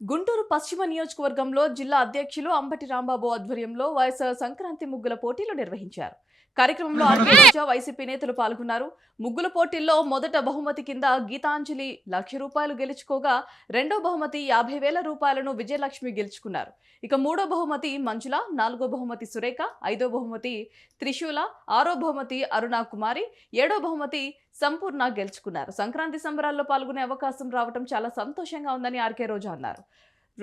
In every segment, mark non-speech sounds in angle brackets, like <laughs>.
గుంటూరు పశ్చిమ నియోజకవర్గంలో జిల్లా అధ్యక్షులు అంబటి రాంబాబు ఆధ్వర్యంలో వైఎస్ఆర్ సంక్రాంతి ముగ్గుల పోటీలు నిర్వహించారు. కార్యక్రమంలో <laughs> ఆర్కే వైసీపీ నేతలు పాల్గొన్నారు. ముగ్గుల పోటీల్లో మొదట బహుమతి కింద గీతాంజలి లక్ష రూపాయలు గెలుచుకోగా రెండో బహుమతి యాభై వేల రూపాయలను విజయలక్ష్మి గెలుచుకున్నారు. ఇక మూడో బహుమతి మంజుల నాలుగో బహుమతి సురేఖ ఐదో బహుమతి త్రిశూల ఆరో బహుమతి అరుణా కుమారి ఏడో బహుమతి సంపూర్ణ గెలుచుకున్నారు. సంక్రాంతి సంబరాల్లో పాల్గొనే అవకాశం రావటం చాలా సంతోషంగా ఉందని ఆర్కే రోజా అన్నారు.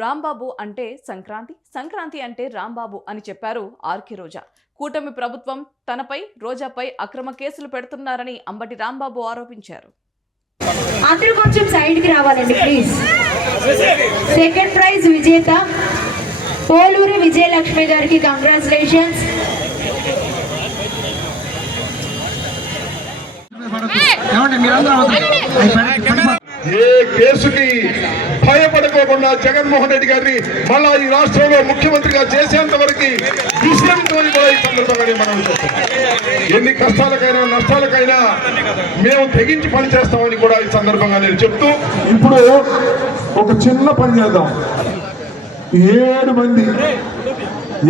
రాంబాబు అంటే సంక్రాంతి సంక్రాంతి అంటే రాంబాబు అని చెప్పారు ఆర్కే రోజా. కూటమి ప్రభుత్వం తనపై రోజాపై అక్రమ కేసులు పెడుతున్నారని అంబటి రాంబాబు ఆరోపించారు. అందరూ కొంచెం సైడ్కి రావాలండి ప్లీజ్ సెకండ్ ప్రైజ్ విజేత పోలూరి విజయలక్ష్మి గారికి కంగ్రాచులేషన్స్ ఏ కేసుకి భయపడుకోకుండా జగన్మోహన్ రెడ్డి గారిని మళ్ళా ఈ రాష్ట్రంలో ముఖ్యమంత్రిగా చేసేంత వరకు విశ్రమించమని కూడా ఈ సందర్భంగానే మనం ఎన్ని కష్టాలకైనా నష్టాలకైనా మేము తెగించి పనిచేస్తామని కూడా ఈ సందర్భంగా నేను చెప్తూ ఇప్పుడు ఒక చిన్న పని చేద్దాం. ఏడు మంది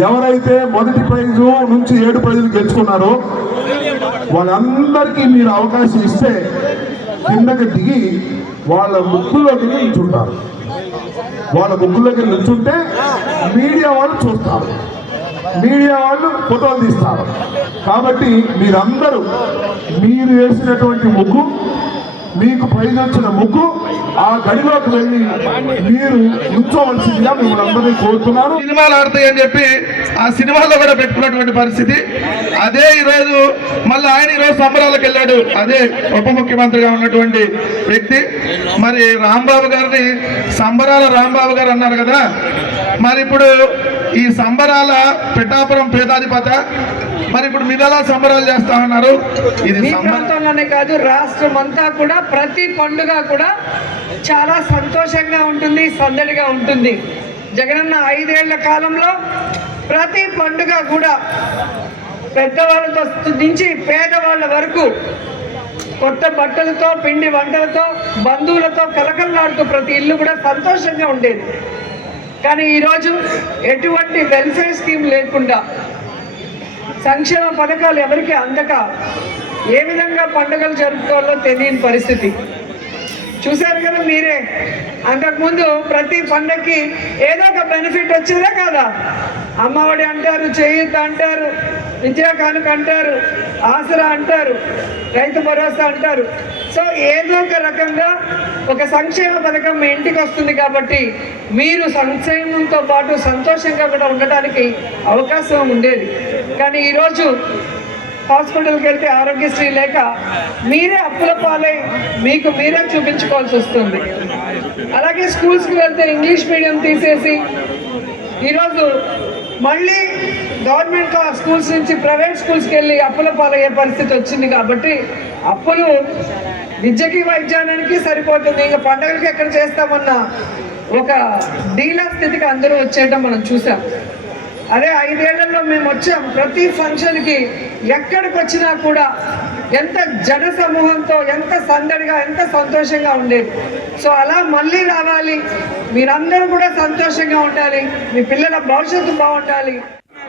ఎవరైతే మొదటి ప్రైజు నుంచి ఏడు ప్రైజులు గెలుచుకున్నారో వాళ్ళందరికీ మీరు అవకాశం ఇస్తే కిందకి దిగి వాళ్ళ ముక్కులోకి నిల్చుంటారు వాళ్ళ ముగ్గులోకి నిల్చుంటే మీడియా వాళ్ళు చూస్తారు. మీడియా వాళ్ళు ఫోటోలు తీస్తారు. కాబట్టి మీరందరూ మీరు వేసినటువంటి ముగ్గు మీకు ప్రైజ్ వచ్చిన ముగ్గు ఆ గడిలోకి వెళ్ళి మీరు ఉంచవలసిందిగా మిమ్మల్ని అందరినీ కోరుతున్నాను సినిమాలు ఆడతాయని చెప్పి ఆ సినిమాలో కూడా పెట్టుకున్నటువంటి పరిస్థితి. అదే ఈరోజు మళ్ళీ ఆయన ఈరోజు సంబరాలకు వెళ్ళాడు. అదే ఉప ముఖ్యమంత్రిగా ఉన్నటువంటి వ్యక్తి. మరి రాంబాబు గారిని సంబరాల రాంబాబు గారు అన్నారు కదా. మరి ఇప్పుడు ఈ సంబరాల పిఠాపురం పేదాధిపత మరి ఇప్పుడు ఎలా సంబరాలు చేస్తా ఉన్నారు? ఇది ప్రాంతంలోనే కాదు రాష్ట్రం అంతా కూడా ప్రతి పండుగ కూడా చాలా సంతోషంగా ఉంటుంది సందడిగా ఉంటుంది. జగనన్న ఐదేళ్ళ కాలంలో ప్రతి పండుగ కూడా పెద్దవాళ్ళతో నుంచి పేదవాళ్ళ వరకు కొత్త బట్టలతో పిండి వంటలతో బంధువులతో కలకలలాడుతూ ప్రతి ఇల్లు కూడా సంతోషంగా ఉండేది. కానీ ఈరోజు ఎటువంటి వెల్ఫేర్ స్కీమ్ లేకుండా సంక్షేమ పథకాలు ఎవరికి అందక ఏ విధంగా పండుగలు జరుపుకోవాలో తెలియని పరిస్థితి. చూశారు కదా మీరే అంతకుముందు ప్రతి పండగకి ఏదో ఒక బెనిఫిట్ వచ్చేదే కదా. అమ్మఒడి అంటారు చేయుత అంటారు విద్యా కానుక అంటారు ఆసరా అంటారు రైతు భరోసా అంటారు. సో ఏదో ఒక రకంగా ఒక సంక్షేమ పథకం మీ ఇంటికి వస్తుంది కాబట్టి మీరు సంక్షేమంతో పాటు సంతోషంగా కూడా ఉండటానికి అవకాశం ఉండేది. కానీ ఈరోజు హాస్పిటల్కి వెళ్తే ఆరోగ్యశ్రీ లేక మీరే అప్పుల పాలై మీకు మీరే చూపించుకోవాల్సి వస్తుంది. అలాగే స్కూల్స్కి వెళ్తే ఇంగ్లీష్ మీడియం తీసేసి ఈరోజు మళ్ళీ గవర్నమెంట్ స్కూల్స్ నుంచి ప్రైవేట్ స్కూల్స్కి వెళ్ళి అప్పుల పాలయ్యే పరిస్థితి వచ్చింది కాబట్టి అప్పులు విద్యకి వైద్యానికి సరిపోతుంది. ఇంకా పండుగలకి ఎక్కడ చేస్తామన్న ఒక డీలర్ స్థితికి అందరూ వచ్చేయటం మనం చూసాం. అదే ఐదేళ్ళలో మేము వచ్చాం. ప్రతి ఫంక్షన్కి ఎక్కడికి వచ్చినా కూడా ఎంత జన సమూహంతో ఎంత సందడిగా ఎంత సంతోషంగా ఉండేది. సో అలా మళ్ళీ రావాలి. మీరందరూ కూడా సంతోషంగా ఉండాలి. మీ పిల్లల భవిష్యత్తు బాగుండాలి.